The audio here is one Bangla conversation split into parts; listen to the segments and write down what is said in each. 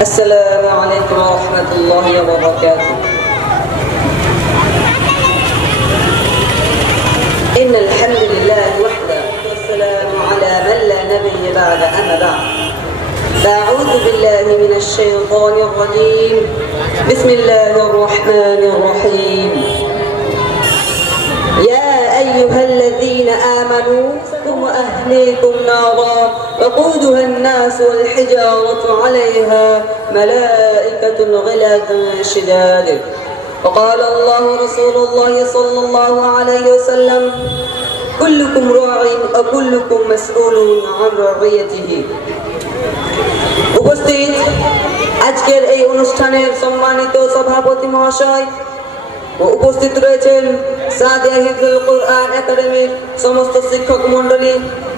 السلام عليكم ورحمة الله وبركاته. إن الحمد لله وحده والسلام على من لا نبي بعد أما بعد. أعوذ بالله من الشيطان الرجيم. بسم الله الرحمن الرحيم. يا أيها الذين آمنوا قوا أهليكم نارا وقودها الناس والحجارة عليها ملائكة غلاظ شداد وقال الله رسول الله صلى الله عليه وسلم كلكم راع وكلكم مسؤول عن رعيته উপস্থিত আজকের এই অনুষ্ঠানের সম্মানিত সভাপতি মহাশয় ও উপস্থিত রয়েছেন সাদিয়া সমস্ত শিক্ষক মণ্ডলী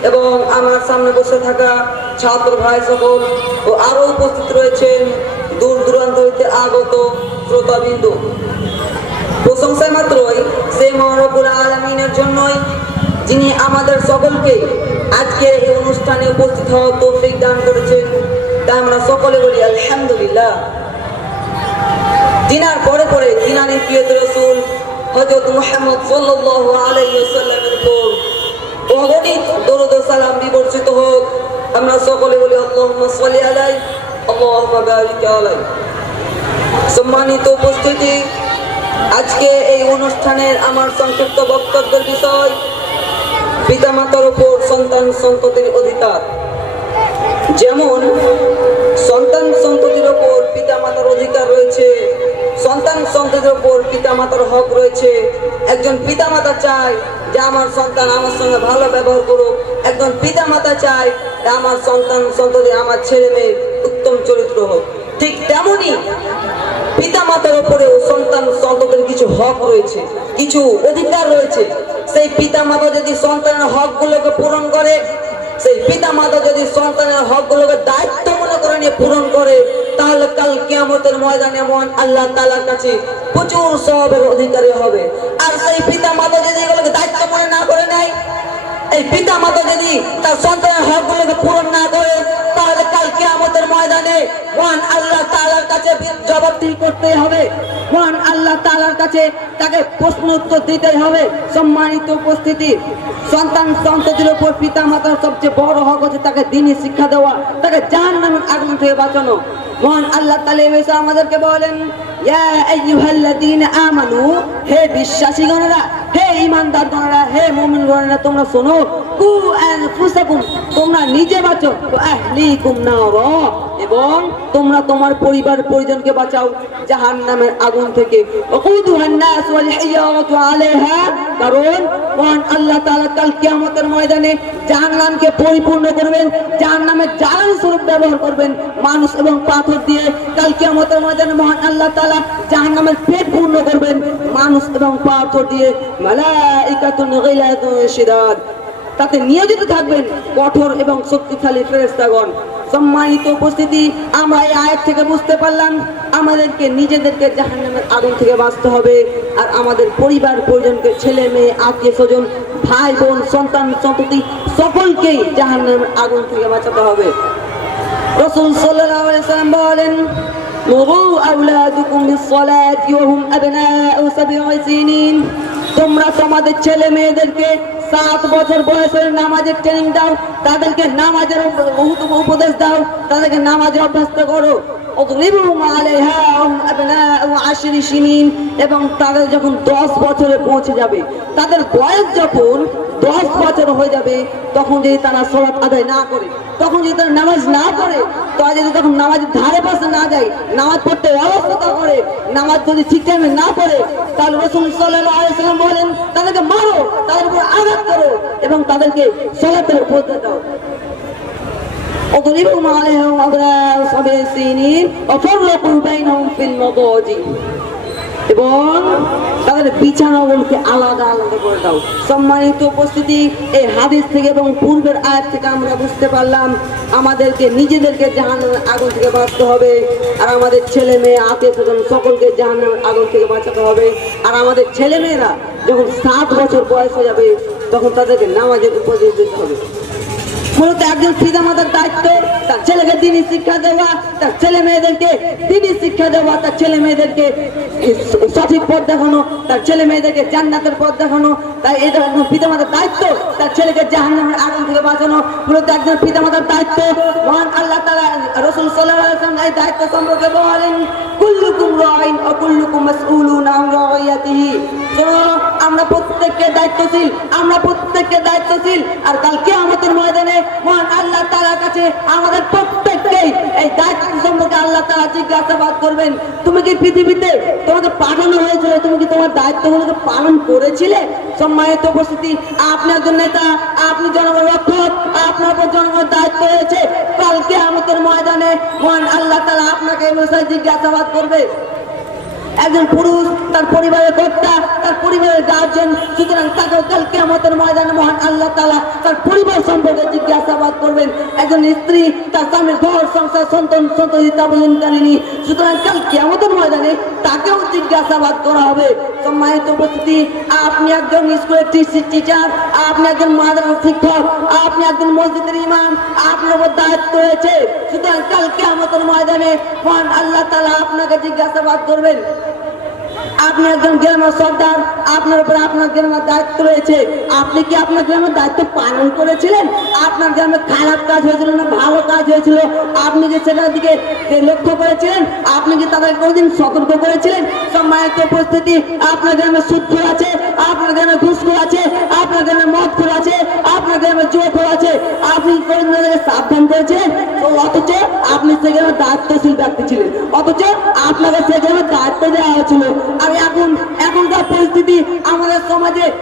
এবং আমার সামনে বসে থাকা ছাত্র ভাই সকল ও আরও উপস্থিত রয়েছেন দূর দূরান্ত হইতে আগত শ্রোতাবিন্দু। প্রশংসা মাত্রই সেই মহারবুল আলমিনের জন্যই যিনি আমাদের সকলকে আজকে এই অনুষ্ঠানে উপস্থিত হওয়ার তৌফিক দান করেছেন, তা আমরা সকলে বলি আলহামদুলিল্লাহ। দিনার পরে পরে দিনানি প্রিয় রসুল হজরত মুহাম্মদ সাল্লাল্লাহু আলাইহি ওয়াসাল্লামের উপর অগণিত দরুদ সালাম বিবর্ষিত হোক। আমরা সকলে বলি, আল্লাহুম্মা সাল্লি আলাই আল্লাহুম্মা বারিক আলাই সম্মানিত উপস্থিতি, আজকে এই অনুষ্ঠানের আমার সংক্ষিপ্ত বক্তব্যের বিষয়, পিতামাতার উপর সন্তান সন্ততির অধিকার। যেমন, সন্তান সন্ততির ওপর পিতামাতার অধিকার রয়েছে সন্তান সন্ততির ওপর পিতামাতার হক রয়েছে। একজন পিতামাতা চায় যে আমার সন্তান আমার সঙ্গে ভালো ব্যবহার করুক। একজন পিতামাতা চায় যে আমার সন্তান সন্ততি আমার ছেলে মেয়ে উত্তম চরিত্র হোক। ঠিক তেমনই পিতামাতার উপরেও সন্তান সন্ততির কিছু হক রয়েছে, কিছু অধিকার রয়েছে। সেই পিতামাতা যদি সন্তানের হকগুলোকে পূরণ করে সেই পিতা মাতা যদি সন্তানের হকগুলোকে দায়িত্ব মনে করে নিয়ে পূরণ করে, তাহলে কাল কিয়ামতের ময়দানে এমন আল্লাহ তালার কাছে প্রচুর স্বভাবের অধিকারী হবে। আর সেই পিতা মাতা যদি এগুলোকে দায়িত্ব মনে না করে নেয়, এই পিতা মাতা যদি তার সন্তানের হকগুলোকে পূরণ না করে, তাহলে কাল কিয়ামতের ময়দানে মহান আল্লাহ জবাবদিহি করতে হবে। মহান আল্লাহ তাআলার কাছে তাকে প্রশ্ন উত্তর দিতে হবে। সম্মানিত উপস্থিতি, সন্তান সন্ততির উপর পিতা মাতার সবচেয়ে বড় হক হচ্ছে তাকে দিনই শিক্ষা দেওয়া, তাকে জাহান নামের আগুন থেকে বাঁচানো। মহান আল্লাহ এই বিষয়ে আমাদেরকে বলেন আমানু, হে বিশ্বাসীগণরা হে ঈমানদার গণরা, হে মুমিন গণরা, তোমরা শোনো তোমরা নিজে বাঁচো। এবং তোমরা তোমার পরিবার পরিজনকে বাঁচাও। আগুন থেকে। কারণ আল্লাহ কাল কিয়ামতের ময়দানে পরিপূর্ণ করবেন। জাহান্নামের জ্বালানি স্বরূপ ব্যবহার করবেন মানুষ এবং পাথর দিয়ে। কাল কিয়ামতের ময়দানে মহান আল্লাহ তালা তাআলা জাহান্নামের পেট পূর্ণ করবেন মানুষ এবং পাথর দিয়ে। মালাইকাতুন শিদাদ। তাতে নিয়োজিত থাকবেন কঠোর এবং শক্তিশালী ফেরেস্তাগণ সম্মানিত উপস্থিতি আমরা এই আয়াত থেকে বুঝতে পারলাম আমাদেরকে নিজেদেরকে জাহান্নামের আগুন থেকে বাঁচতে হবে আর আমাদের পরিবার পরিজনকে ছেলে মেয়ে আত্মীয় স্বজন ভাই বোন সন্তান সন্ততি সকলকেই জাহান্নামের আগুন থেকে বাঁচাতে হবে রসুল সাল্লাল্লাহু আলাইহি সাল্লাম বলেন مروا أولادكم بالصلاة وهم أبناء سبع سنين তোমরা তোমাদের ছেলে মেয়েদেরকে সাত বছর বয়সের নামাজের ট্রেনিং দাও, তাদেরকে নামাজের উপ- উপ- উপদেশ দাও, তাদেরকে নামাজের অভ্যস্ত করো। অতরিবুহুম আলাইহা ওয়াহুম আবনাউ আশরি সিনিন এবং তাদের যখন দশ বছরে পৌঁছে যাবে, তাদের বয়স যখন দশ বছর হয়ে যাবে, তখন যদি তারা সলাৎ আদায় না করে, তখন যদি তারা নামাজ না পড়ে, তারা যদি তখন নামাজের ধারে পাশে না যায়, নামাজ পড়তে অবস্থা করে, নামাজ যদি ঠিক টাইমে না পড়ে, তাহলে রসুল সাল্লাম বলেন, তাদেরকে মারো, তাদের উপর আঘাত করো এবং তাদেরকে সলাতের উপদেশ দাও اضربهم عليهم أبناء سبع سنين وفرقوا بينهم في المضاجع এবং তাদের বিছানাগুলোকে আলাদা আলাদা করে দাও সম্মানিত উপস্থিতি এই হাদিস থেকে এবং পূর্বের আয়াত থেকে আমরা বুঝতে পারলাম আমাদেরকে নিজেদেরকে জাহান্নামের আগুন থেকে বাঁচতে হবে আর আমাদের ছেলে মেয়ে আত্মীয় স্বজন সকলকে জাহান্নামের আগুন থেকে বাঁচাতে হবে আর আমাদের ছেলে মেয়েরা যখন সাত বছর বয়স হয়ে যাবে তখন তাদেরকে নামাজের উপদেশ দিতে হবে মূলত একজন পিতা মাতার দায়িত্ব, তার ছেলেকে দিনই শিক্ষা দেওয়া, তার ছেলে মেয়েদেরকে দিনই শিক্ষা দেওয়া, তার ছেলে মেয়েদেরকে সঠিক পথ দেখানো, তার ছেলে মেয়েদেরকে জান্নাতের পথ দেখানো, তাই এটা একজন পিতা মাতার দায়িত্ব, তার ছেলেকে জাহান্নামের আগুন থেকে বাঁচানো, মূলত একজন পিতা মাতার দায়িত্ব। মহান আল্লাহ তাআলা রাসূল ওয়াসাল্লাম এই দায়িত্ব সম্পর্কে বলেন, কুল্লুকুম রাইন ওয়া কুল্লুকুম মাসউলুন আমরা প্রত্যেককে দায়িত্বশীল, আমরা প্রত্যেককে দায়িত্বশীল। আর কাল কিয়ামতের ময়দানে মহান আল্লাহ তাআলার কাছে আমাদের প্রত্যেককেই এই দায়িত্ব সম্পর্কে আল্লাহ তাআলা জিজ্ঞাসাবাদ করবেন। তুমি কি পৃথিবীতে তোমাকে পাঠানো হয়েছিল? তুমি কি তোমার দায়িত্বগুলোকে পালন করেছিলে? সম্মানিত উপস্থিতি, আপনি একজন নেতা, আপনি জনগণ রক্ষক, আপনার উপর জনগণের দায়িত্ব রয়েছে। কালকে আমাদের ময়দানে মহান আল্লাহ তাআলা আপনাকে জিজ্ঞাসাবাদ করবে। একজন পুরুষ, তার পরিবারের কর্তা, তার পরিবারের গার্জেন, সুতরাং তাকে কালকে আমাদের ময়দানে মহান আল্লাহ তালা তার পরিবার সম্পর্কে জিজ্ঞাসাবাদ করবেন। একজন স্ত্রী, তার স্বামীর ঘর, সংসার, সন্তান সন্তানি বলনকারিনী সুতরাং কালকে আমাদের ময়দানে তাকেও জিজ্ঞাসাবাদ করা হবে। সম্মানিত উপস্থিতি, আপনি একজন স্কুলের টিচার, আপনি একজন মাদ্রাসা শিক্ষক, আপনি একজন মসজিদের ইমাম, আপনার উপর দায়িত্ব রয়েছে। সুতরাং কালকে আমাদের ময়দানে আল্লাহ তালা আপনাকে জিজ্ঞাসাবাদ করবেন। আপনি একজন গ্রামের সর্দার, আপনার উপরে আপনার গ্রামের দায়িত্ব রয়েছে। আপনি কি আপনার গ্রামের দায়িত্ব পালন করেছিলেন? আপনার গ্রামে খারাপ কাজ হয়েছিল না ভালো কাজ হয়েছিল? আপনি যে সেটার দিকে লক্ষ্য করেছিলেন? আপনি কি তাদের কোনোদিন সতর্ক করেছিলেন? সম্মানিত উপস্থিতি, আপনার গ্রামে সুদখোর আছে, আপনার গ্রামে ঘুষখোর আছে, আপনার গ্রামে মদখোর আপনার আছে আপনি সাবধান করেছিলেন? অথচ আপনি সে গ্রামের দায়িত্বশীল ব্যক্তি ছিলেন। অথচ আপনাকে সে গ্রামের দায়িত্ব দেওয়া হয়েছিল। আর এখন, এখনকার পরিস্থিতি আমাদের সমাজে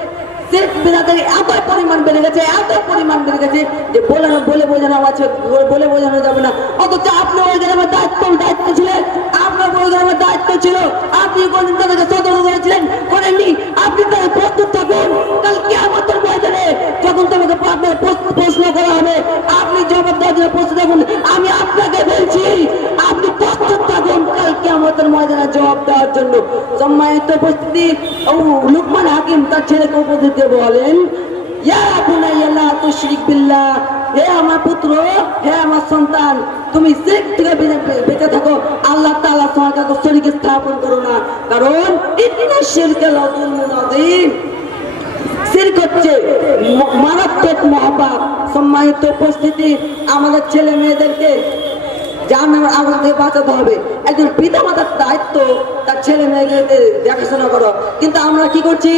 এত পরিমাণ বেড়ে গেছে, এত পরিমাণ বেড়ে গেছে যে বলে বলে বোঝানো আছে বলে বোঝানো যাবে না। অথচ আপনি ওই গ্রামের দায়িত্ব দায়িত্ব ছিলেন। আপনার ওই গ্রামের দায়িত্ব ছিল। আপনি কোনদিন তাদেরকে সতর্ক করেছিলেন? করেননি। আপনি তাদের প্রস্তুত থাকুন। কালকে আমাদের ময়দানে যখন তোমাকে আপনার প্রশ্ন- প্রশ্ন করা হবে আপনি জবাব দেওয়ার জন্য প্রস্তুত থাকুন আমি আপনাকে বলছি আপনি প্রস্তুত থাকুন কালকে আমাদের ময়দানে জবাব দেওয়ার জন্য সম্মানিত উপস্থিতি ও লুকমান হাকিম তার ছেলেকে উপদেশ দিয়ে বলেন হে আমার পুত্র, হে আমার সন্তান, তুমি শিরক থেকে বেঁচে- থাকো আল্লাহ স্থাপন করো না। কারণ মারাত্মক মহাপাপ। সম্মানিত উপস্থিতি, আমাদের ছেলে মেয়েদেরকে জাহান্নামের আগুন থেকে বাঁচাতে হবে। একজন পিতা মাতার দায়িত্ব তার ছেলে মেয়েকে দেখাশোনা করো। কিন্তু আমরা কি করছি?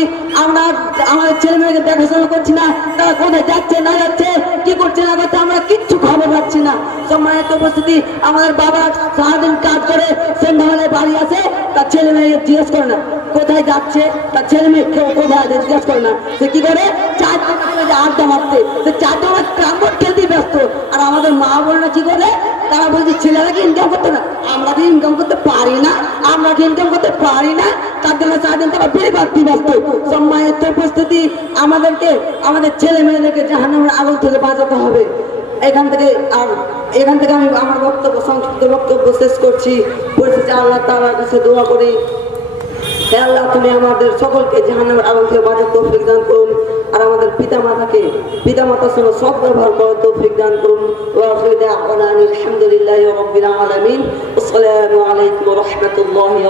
আমরা আমাদের ছেলে মেয়েকে দেখাশোনা করছি না। তারা কোথায় যাচ্ছে, না যাচ্ছে, কি করছে, না করছে, আমরা কিচ্ছু খবর পাচ্ছি না। সম্মানিত উপস্থিতি, আমাদের বাবা সারাদিন কাজ করে সন্ধ্যাবেলায় বাড়ি আসে, তার ছেলে মেয়েকে জিজ্ঞেস করে না। কোথায় যাচ্ছে? তার ছেলে মেয়ে কোথায় জিজ্ঞেস করে না। সে কি করে? চার আড্ডা মারতে সে চার দোকানে ক্রামবোর্ড খেলতেই ব্যস্ত। আর আমাদের মা বোনেরা কি করে? তারা বলছে ছেলেরা কি ইনকাম করতে না? আমরা কি ইনকাম করতে পারি না? আমরা কি ইনকাম করতে পারি না? তার জন্য সারাদিন তারা বেবাড়তি ব্যস্ত। সম্মানিত উপস্থিতি, আমাদেরকে, আমাদের ছেলে মেয়েদেরকে জাহান্নামের আগুন থেকে বাঁচাতে হবে। এখান থেকে আর এখান থেকে আমি আমার বক্তব্য, সংক্ষিপ্ত বক্তব্য শেষ করছি। পরিস্থিতি আল্লাহ তাআলার কাছে দোয়া করি। হে আল্লাহ তুমি আমাদের সকলকে জাহান্নামের আগুন থেকে বাঁচার তৌফিক দান করুন। আর আমাদের পিতা মাতাকে পিতা মাতার সঙ্গে সব ব্যবহার করার তৌফিক দান করুন। আলহামদুলিল্লাহ আলামিন। আসসালামু আলাইকুম রাহমাতুল্লাহি